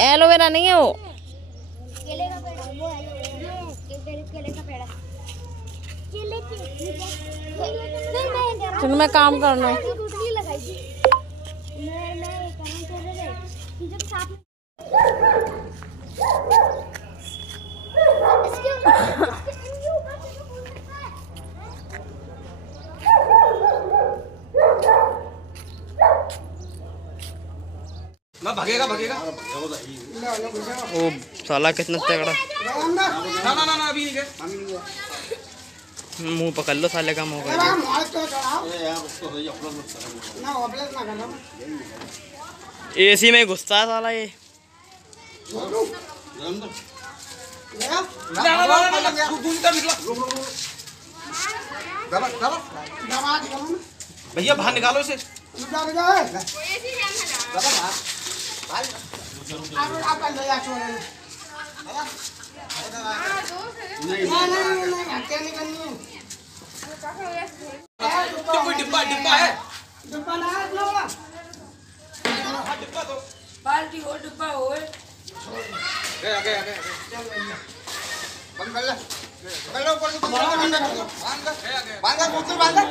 Aloe vera नहीं है वो, केले का पेड़ है, वो केले का पेड़ है। चलो मैं काम कर लूँ। भागेगा भागेगा। ओ साला कितना तगड़ा। ना ना ना अभी नहीं गए। मुंह पकड़ लो साले का मुंह। एसी में घुसता है साला ये। भैया बाहर निकालो इसे। कोई डिब्बा डिब्बा है? डिब्बा ना है ना वाला। डिब्बा तो बाल्टी हो डिब्बा हो। गया गया गया। बंद कर ले। कर लो ऊपर से बांध कर। बांध कर बोतल बांध कर।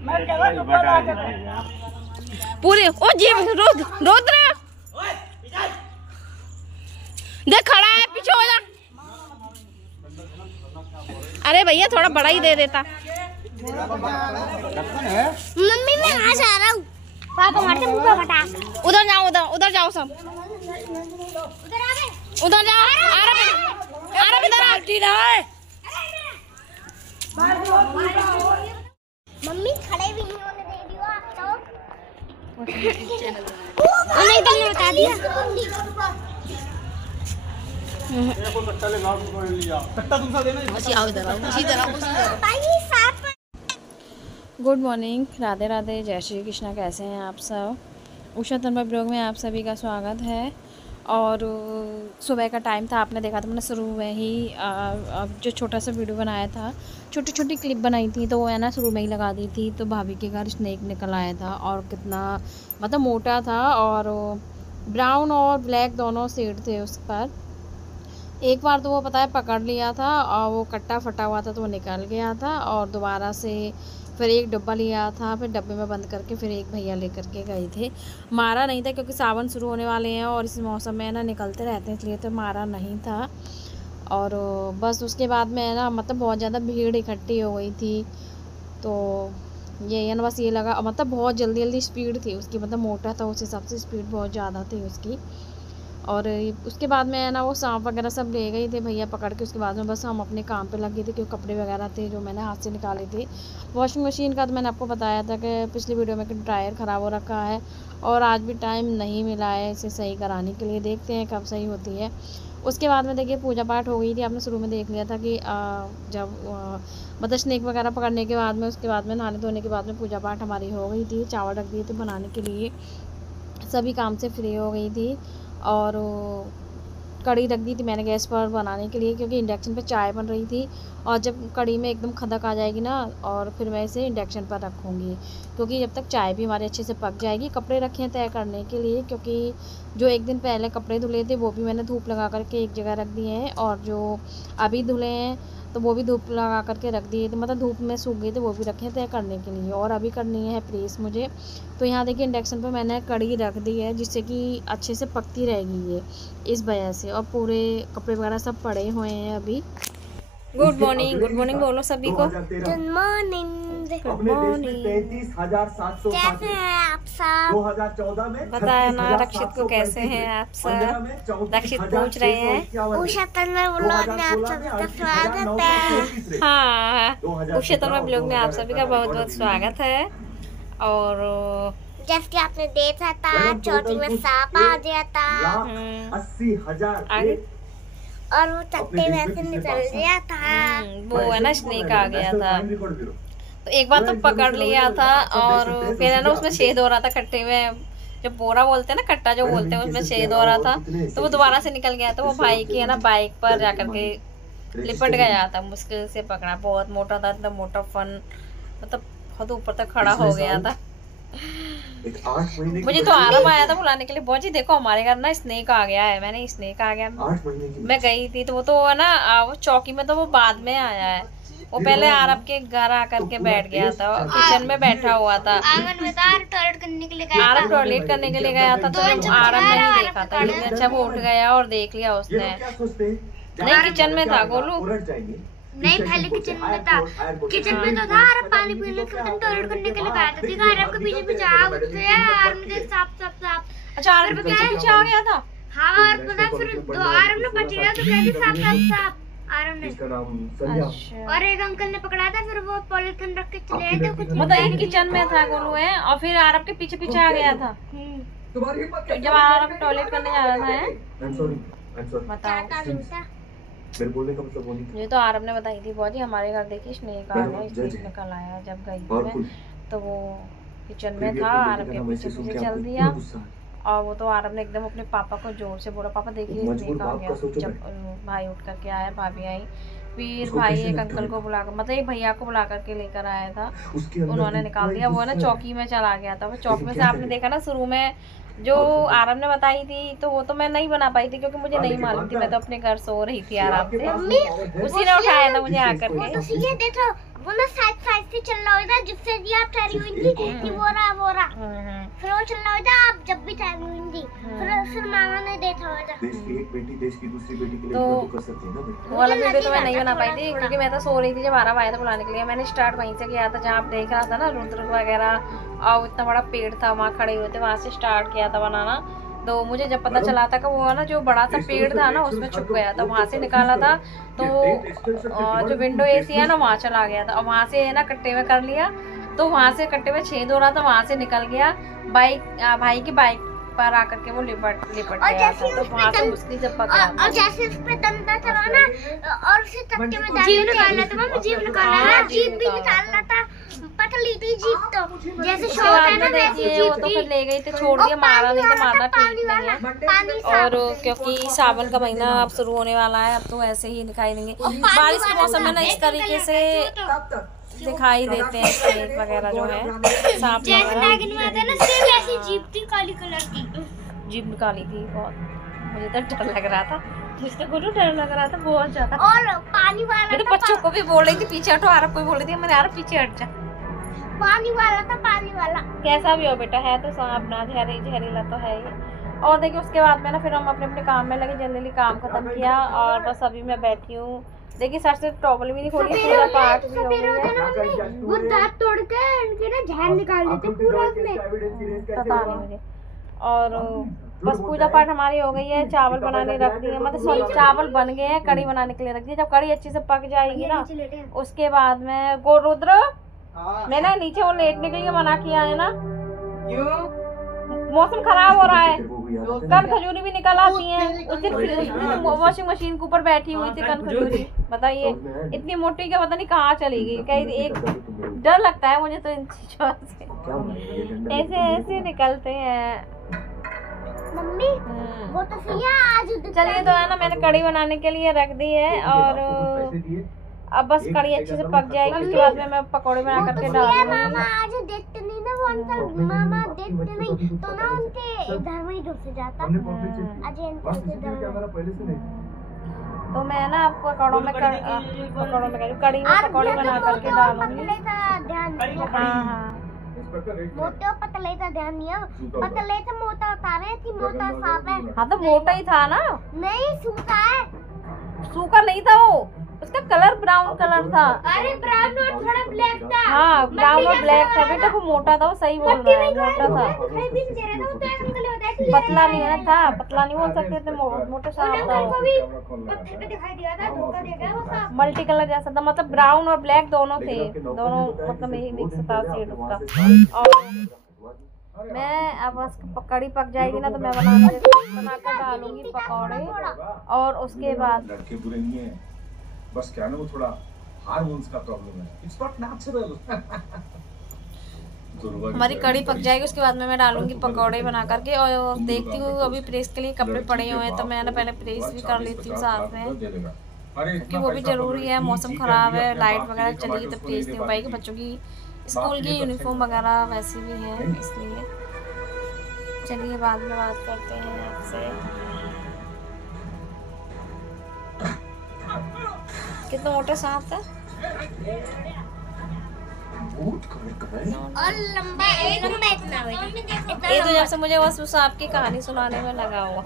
मैं कह रहा डिब्बा ला के पूरे ओ जी रुद्र देख खड़ा है, पीछे हो जा। अरे भैया थोड़ा बड़ा ही दे देता। मम्मी मैं यहाँ से आ रहा हूँ। पापा मारते मुँह पे फटा। उधर जाओ, उधर जाओ सब। उधर आ गए। उधर जाओ। आरब इधर आ। मम्मी खड़े भी नहीं होने दे दियो आप तो। नहीं तुमने बता दिया। गुड मॉर्निंग, राधे राधे, जय श्री कृष्णा। कैसे हैं आप सब? उषा तन्मय ब्लॉग में आप सभी का स्वागत है। और सुबह का टाइम था, आपने देखा था मैंने शुरू में ही जो छोटा सा वीडियो बनाया था, छोटी छोटी क्लिप बनाई थी, तो वो है ना शुरू में ही लगा दी थी। तो भाभी के घर स्नेक निकल आया था और कितना मतलब मोटा था, और ब्राउन और ब्लैक दोनों शेड थे उस पर। एक बार तो वो पता है पकड़ लिया था और वो कट्टा फटा हुआ था तो वो निकल गया था, और दोबारा से फिर एक डब्बा लिया था, फिर डब्बे में बंद करके फिर एक भैया लेकर के गए थे। मारा नहीं था क्योंकि सावन शुरू होने वाले हैं और इस मौसम में ना निकलते रहते हैं, इसलिए तो मारा नहीं था। और बस उसके बाद में ना मतलब बहुत ज़्यादा भीड़ इकट्ठी हो गई थी, तो ये ना बस ये लगा मतलब बहुत जल्दी जल्दी स्पीड थी उसकी, मतलब मोटा था उस हिसाब से स्पीड बहुत ज़्यादा थी उसकी। और उसके बाद में ना वो सांप वगैरह सब ले गए थे भैया पकड़ के। उसके बाद में बस हम अपने काम पे लग गए थे, क्योंकि कपड़े वगैरह थे जो मैंने हाथ से निकाले थे। वॉशिंग मशीन का तो मैंने आपको बताया था कि पिछली वीडियो में कि ड्रायर ख़राब हो रखा है, और आज भी टाइम नहीं मिला है इसे सही कराने के लिए। देखते हैं कब सही होती है। उसके बाद में देखिए पूजा पाठ हो गई थी, आपने शुरू में देख लिया था कि जब मतलब स्नेक वगैरह पकड़ने के बाद में, उसके बाद में नहाने धोने के बाद में पूजा पाठ हमारी हो गई थी। चावल रख दिए थे बनाने के लिए, सभी काम से फ्री हो गई थी। और कढ़ी रख दी थी मैंने गैस पर बनाने के लिए, क्योंकि इंडक्शन पर चाय बन रही थी, और जब कढ़ी में एकदम खदक आ जाएगी ना, और फिर मैं इसे इंडक्शन पर रखूँगी, क्योंकि जब तक चाय भी हमारे अच्छे से पक जाएगी। कपड़े रखे हैं तय करने के लिए, क्योंकि जो एक दिन पहले कपड़े धुले थे वो भी मैंने धूप लगा करके एक जगह रख दिए हैं, और जो अभी धुले हैं तो वो भी धूप लगा करके रख दिए थे, मतलब धूप में सूख गए थे, वो भी रखे हैं तय करने के लिए। और अभी करनी है प्रेस मुझे, तो यहाँ देखिए इंडक्शन पर मैंने कढ़ी रख दी है, जिससे कि अच्छे से पकती रहेगी ये, इस वजह से। और पूरे कपड़े वगैरह सब पड़े हुए हैं अभी। गुड मॉर्निंग बोलो सभी को। Good morning. Good morning. 33,760 कैसे हैं आप सब? 2014 में बताया ना रक्षित को कैसे हैं आप सब? रक्षित पूछ रहे हैं। उषा तन्मय ब्लॉग में आप सभी का स्वागत है। हाँ, उषा तन्मय ब्लॉग में आप सभी का बहुत बहुत स्वागत है। और जैसे कि आपने देखा था चौथी में सांप आ गया था, 80,000 और वो चट्टे में से निकल गया था। वो है ना स्नेक आ गया था, तो एक बार तो पकड़ लिया था, और फिर है ना उसमें छेद हो रहा था कट्टे में, जो बोरा बोलते हैं ना, कट्टा जो बोलते हैं, उसमें छेद हो रहा था, तो वो दोबारा से निकल गया था। वो भाई की है ना बाइक पर जाकर के लिपट गया था, मुश्किल से पकड़ा। बहुत मोटा था, इतना मोटा फन, मतलब बहुत ऊपर तक खड़ा हो गया था। एक 8 महीने की मुझे तो आराम आया था बुलाने के लिए, बॉजी देखो हमारे घर ना स्नेक आ गया है। मैंने स्नेक आ गया, 8 महीने की मैं गई थी तो वो तो है ना वो चौकी में, तो वो बाद में आया है। वो पहले आरब के घर आकर के बैठ गया था, किचन में बैठा हुआ था। आंगन में था, टॉयलेट करने के लिए गया आरब टॉयलेट करने के लिए गया था, तो आरब नहीं देखा था। लेकिन अच्छा वो उठ गया और देख लिया ये उसने। लोग क्या सोचते हैं? नहीं, किचन में था गोलू। उलट जाएंगे। नहीं, पहले किचन में था। किचन में तो था, आरब पानी पीने के लिए टॉयलेट करने के लिए गया था। देखा आरब के पीछे पीछे आ उठते हैं, आरब ने साफ। अच्छा आरब के पीछे आ गया था। हाँ, और पता फिर दो आरब ने बच गया तो कहते साफ आरब ने। इसका नाम संध्या। अच्छा और एक अंकल ने पकड़ा था, फिर वो पॉलिथीन रख के चले आए थे कुछ। मतलब एक किचन में था गोलू है, और फिर आरब के पीछे पीछे आ गया था। तुम्हारी हिम्मत तो जब आरब टॉयलेट करने जा रहा था है, I'm sorry. बताओ। मेरे बोलने का मतलब वो नहीं था। ये तो आरब ने बताई थी बॉजी, हमारे घर देखी स्नेक आ गया, स्नेक निकल आया। जब गई थी और मैं कुछ तो वो किचन में प्रीवियस था, को आरब के देखना पीछे वैसे सुन पीछे के चल आपको दिया। इतना गुस्सा है। और वो तो आरब ने एकदम अपने पापा को जोर से बोला, पापा देखिए मजबूर स्नेक आ बाप गया। का सोचो जब भाई उठ करके आया, भाभी आई, फिर उसको भाई कैसे एक लगता अंकल है? को बुलाकर, मतलब एक भैया को बुला करके लेकर आया था। उसके अंदर उन्होंने भी निकाल इतना दिया। वो है ना गुस्सा है। चौकी में चला गया था। वो चौकी में से क्या आपने करें? देखा ना शुरू में जो आराम ने बताई थी, तो वो तो मैं नहीं बना पाई थी क्योंकि मुझे नहीं मालूम थी। मैं तो अपने घर सो रही थी आराम से। उसी ने उठाया था मुझे आकर वो तो के। सीधे देखो, वो ना साइड से चल रहा होता, जिससे जी आप ठहरी हुई थी कि वो रहा। फिर वो चल रहा होता, आप जब भी ठहरी हुई थी, फिर मामा ने देखा होता। देश की एक बेटी देश की दूसरी बेटी के लिए तो- इतना तो कर सकती है ना बेटा। वो वाला वीडियो तो मैं नहीं बना पाई थी क्योंकि मैं तो सो रही थी जब आराम आया था बुलाने के लिए। मैंने स्टार्ट वहीं से किया था जहाँ आप देख रहा था ना, रुद्र वगैरह, और इतना बड़ा पेड़ था वहाँ खड़े हुए थे, वहाँ से स्टार्ट किया था बनाना। तो मुझे जब पता चला था कि वो ना जो बड़ा सा पेड़ था ना उसमें छुप गया था, वहाँ से निकाला था। तो जो विंडो एसी है ना वहाँ चला गया था, और वहाँ से है ना कट्टे में कर लिया। तो वहाँ से कट्टे में छेद हो रहा था, वहाँ से निकल गया। भाई की बाइक पर आकर के वो लिपट गया था। तो वहाँ से उसकी जब पकड़ा और जैसे उस पे दंता था ना, और उसे तख्ते में जीभ निकालना था, मम्मी जीभ निकालना था, जीभ भी निकालना था। पतली थी जीभ, तो जैसे शॉट है ना वैसी वो जीभ तो थी। फिर ले गई थी, छोड़ दिया, मारा नहीं तो मारना ठीक नहीं है। पानी और क्योंकि सावन का महीना अब शुरू होने वाला है, अब तो ऐसे ही दिखाई देंगे। बारिश के मौसम में ना इस तरीके से दिखाई देते हैं स्नेक वगैरह जो है, सांप जैसे वगैरह। बैगन में आता है ना, सेम ऐसी जीभ थी, काली कलर की। जीभ निकाली थी बहुत, मुझे तो डर लग रहा था। मुझे तो डर लग रहा था बहुत ज्यादा। और पानी वाला मैं तो बच्चों को भी बोल रही थी पीछे हटो, आरब को भी बोल रही थी मैंने, आरब पीछे हट जा। पानी वाला था, पानी वाला। कैसा भी हो बेटा, है तो सांप ना, जहरीला तो है ही। और देखिए उसके बाद में ना फिर हम अपने अपने काम में लगे, जल्दी काम खत्म किया, और बस अभी मैं बैठी हूँ। देखिए सर से टॉवल भी नहीं खोली, पूरा पार्ट भी हो गई है। वो दांत तोड़ के उनके ना जहर निकाल देते पूरा उसमें। पता नहीं मुझे। और बस पूजा पाठ हमारी हो गई है, चावल बनाने रख दिए, मतलब सॉरी चावल बन गए हैं, कड़ी बनाने के लिए रख दिए। जब कड़ी अच्छे से पक जाएगी ना, उसके बाद में रुद्र मैंने नीचे वो लेटने के लिए मना किया है ना, मौसम खराब हो रहा है, कन खजूरी भी निकल आती है। उस दिन वॉशिंग मशीन के ऊपर बैठी हुई थी कन खजूरी, बताइए इतनी मोटी क्या पता नहीं कहाँ चली गई। कहीं एक डर लगता है मुझे तो इन चीजों से, ऐसे निकलते हैं। मम्मी वो तो सही है। आज चलिए तो है ना, मैंने कड़ी बनाने के लिए रख दी है, और अब बस कड़ी अच्छे से पक जाएगी, उसके बाद में मैं पकौड़े बना करके डालूंगी। मामा आज देखते नहीं ना, वो अंकल मामा देखते नहीं तो ना उनके इधर में ही डूब जाता। आज अंकल के इधर में। तो मैं ना आप पकौड़ों में कड़ी में पकौड़े बना करके डालूंगी। हाँ मोटे पतले का ध्यान नहीं है, पतले से मोटा उतारे थी, मोटा साफ है। हाँ तो मोटा ही था ना, नहीं सूखा है। सूखा नहीं था वो, उसका कलर ब्राउन कलर था। अरे ब्राउन और थोड़ा ब्लैक था। हाँ ब्राउन और ब्लैक था बेटा, वो मोटा था, वो सही बोल रहा है, मोटा था, पतला नहीं है था, पतला नहीं बोल सकते थे, मोटा सा था। मल्टी कलर जैसा था, मतलब ब्राउन और ब्लैक दोनों थे, दोनों मतलब यही मिक्स था शेड उसका। और मैं अब बस कड़ी पक जाएगी ना तो मैं बनाकर डालूंगी पकौड़े, और उसके बाद लड़के बुरे नहीं है, बस क्या ना वो थोड़ा हार्मोन्स का प्रॉब्लम है, इट्स नॉट नेचुरल। हमारी कड़ी पक जाएगी, उसके बाद में मैं डालूंगी पकौड़े बना करके। और देखती हूँ अभी प्रेस के लिए कपड़े पड़े हुए हैं, तो मैं ना पहले प्रेस भी कर लेती हूँ साथ में, क्योंकि वो भी जरूरी है। मौसम खराब है, लाइट वगैरह चली गई तो प्रेस नहीं हो पाएगी, बच्चों की स्कूल की यूनिफॉर्म वगैरह वैसी भी है, इसलिए चलिए बाद में बात करते हैं आपसे। कितना मोटा सांप था और लंबा इतना ये तो जब से मुझे बस उस सांप की कहानी सुनाने में लगा हुआ,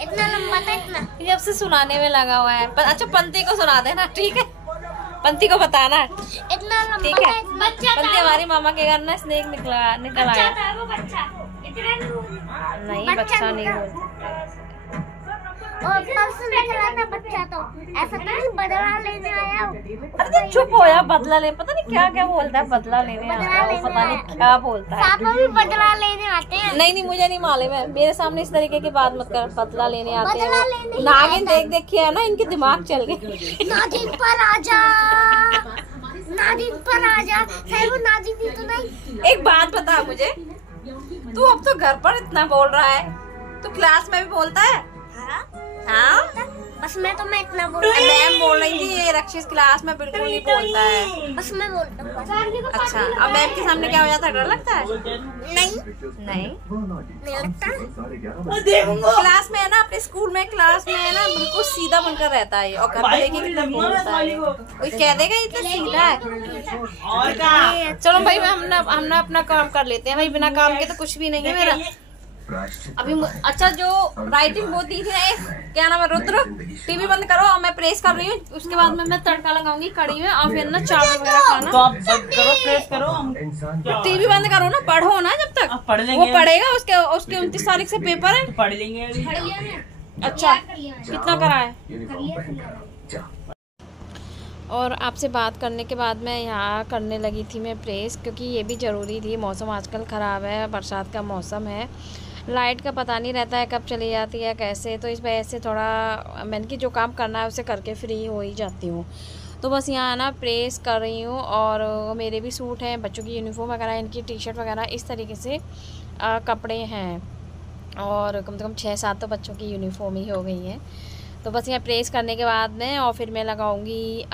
इतना लंबा था इतना। जब से सुनाने में लगा हुआ है। अच्छा पंती को सुना देना, ठीक है? पंती को बताना, इतना लंबा ठीक है? बच्चा पंती हमारी मामा के घर ना स्नेक निकल आया। था वो बच्चा नहीं बच्चा नहीं बोलता, और परसों निकला था बच्चा, तो ऐसा नहीं बदला लेने आया। अरे तो चुप हो यार, बदला ले, पता नहीं क्या क्या बोलता है, बदला लेने आता है, वो पता नहीं क्या बोलता है। सांप भी बदला लेने आते हैं। नहीं मुझे नहीं मालूम है, मेरे सामने इस तरीके की बात मत कर। बदला लेने आते हैं बदला वो। लेने ही नागिन देख के है ना, इनके दिमाग चल गए। नागिन पर आजा, नागिन पर आजा। सही वो नागिन भी तो नहीं। एक बात बता मुझे, तू अब तो घर पर इतना बोल रहा है, तू क्लास में भी बोलता है? हाँ बस मैं इतना बोल मैम बोल रही थी ये रक्षित क्लास में बिल्कुल नहीं बोलता है। बस मैं बोलता हूँ। अच्छा अब मैम के सामने क्या हो जाता है, डर लगता है? नहीं नहीं लगता। क्लास में है ना, अपने स्कूल में क्लास में है ना, बिल्कुल सीधा बनकर रहता है, और घर पे देखिए कितना बोलता है। कोई कह देगा इतना सीधा है? चलो भाई हमने अपना काम कर लेते हैं भाई, बिना काम के तो कुछ भी नहीं है मेरा अभी। अच्छा जो राइटिंग वो दी थी ना, क्या नाम है, रुद्र, टीवी बंद करो और मैं प्रेस कर रही हूँ, उसके बाद में मैं तड़का लगाऊंगी कड़ी में, और फिर ना चावल वगैरह खाना। तो आप बंद करो, प्रेस करो, हम टीवी बंद करो ना, पढ़ो ना जब तक। पढ़ लेंगे, वो पढ़ेगा, उसके 29 तारीख से पेपर है। पढ़ लेंगे अभी। अच्छा कितना करा है? और आपसे बात करने के बाद मैं यहाँ करने लगी थी मैं प्रेस, क्योंकि ये भी ज़रूरी थी। मौसम आजकल ख़राब है, बरसात का मौसम है, लाइट का पता नहीं रहता है कब चली जाती है कैसे, तो इस वजह से थोड़ा मैंने कि जो काम करना है उसे करके फ्री हो ही जाती हूँ। तो बस यहाँ ना प्रेस कर रही हूँ, और मेरे भी सूट हैं, बच्चों की यूनिफॉर्म वगैरह, इनकी टी शर्ट वगैरह, इस तरीके से कपड़े हैं, और कम से कम 6-7 तो बच्चों की यूनिफॉर्म ही हो गई है। तो बस यहाँ प्रेस करने के बाद में, और फिर मैं लगाऊंगी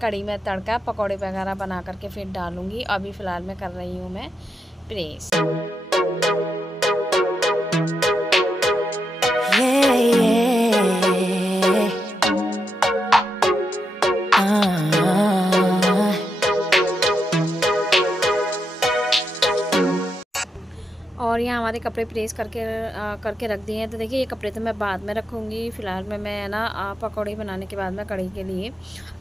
कड़ी में तड़का, पकौड़े वगैरह बना करके फिर डालूंगी। अभी फ़िलहाल मैं कर रही हूँ मैं प्रेस। और यहाँ हमारे कपड़े प्रेस करके रख दिए हैं। तो देखिए ये कपड़े तो मैं बाद में रखूँगी, फ़िलहाल में मैं ना पकौड़े बनाने के बाद मैं कढ़ी के लिए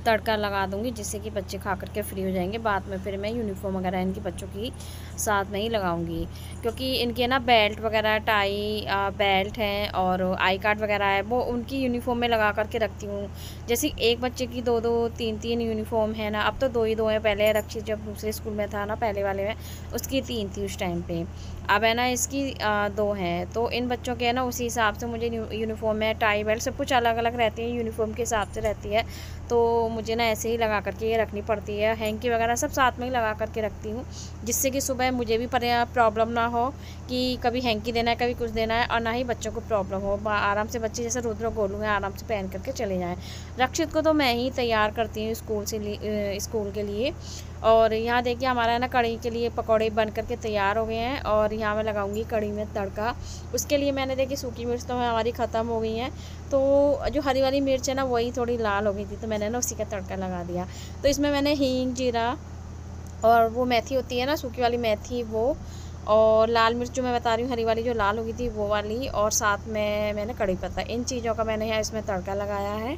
तड़का लगा दूँगी, जिससे कि बच्चे खा करके फ्री हो जाएंगे। बाद में फिर मैं यूनिफॉर्म वगैरह इनकी बच्चों की साथ में ही लगाऊंगी, क्योंकि इनके ना बेल्ट वगैरह, टाई बेल्ट हैं और आई कार्ड वगैरह है, वो उनकी यूनिफॉर्म में लगा करके रखती हूँ। जैसे एक बच्चे की 2-2, 3-3 यूनिफॉर्म है ना, अब तो 2 ही 2 हैं। पहले रक्षित जब दूसरे स्कूल में था ना, पहले वाले में, उसकी 3 थी उस टाइम पे, अब है ना इसकी 2 हैं। तो इन बच्चों के है ना उसी हिसाब से मुझे यूनिफॉर्म है, टाई बेल्ट सब कुछ अलग अलग रहती है, यूनिफॉर्म के हिसाब से रहती है। तो मुझे ना ऐसे ही लगा करके ये रखनी पड़ती है। हैंकी वगैरह सब साथ में ही लगा करके रखती हूँ, जिससे कि सुबह मुझे भी प्रॉब्लम ना हो कि कभी हैंकी देना है, कभी कुछ देना है, और ना ही बच्चों को प्रॉब्लम हो। आराम से बच्चे जैसे रुद्र गोलू हैं, आराम से पहन करके चले जाएँ। रक्षित को तो मैं ही तैयार करती हूँ स्कूल के लिए। और यहाँ देखिए हमारा है ना कढ़ी के लिए पकौड़े बन करके तैयार हो गए हैं, और यहाँ मैं लगाऊंगी कढ़ी में तड़का। उसके लिए मैंने देखी सूखी मिर्च तो हमारी ख़त्म हो गई हैं, तो जो हरी वाली मिर्च है ना वही थोड़ी लाल हो गई थी, तो मैंने ना उसी का तड़का लगा दिया। तो इसमें मैंने हींग, जीरा और वो मेथी होती है ना सूखी वाली मेथी, वो, और लाल मिर्च जो मैं बता रही हूँ हरी वाली जो लाल हो गई थी वो वाली, और साथ में मैंने कड़ी पत्ता, इन चीज़ों का मैंने यहाँ इसमें तड़का लगाया है।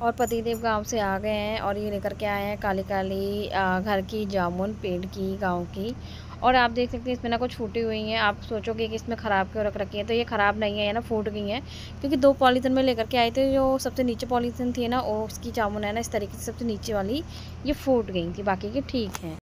और पतिदेव गांव से आ गए हैं, और ये लेकर के आए हैं काली काली घर की जामुन, पेड़ की, गांव की। और आप देख सकते हैं इसमें ना कुछ फूटी हुई हैं। आप सोचोगे कि इसमें ख़राब क्यों रख रखी है, तो ये ख़राब नहीं है ना, फूट गई हैं, क्योंकि 2 पॉलीथीन में लेकर के आए थे। जो सबसे नीचे पॉलीथीन थी ना, उसकी जामुन है ना इस तरीके से सबसे नीचे वाली ये फूट गई थी, बाकी की ठीक है।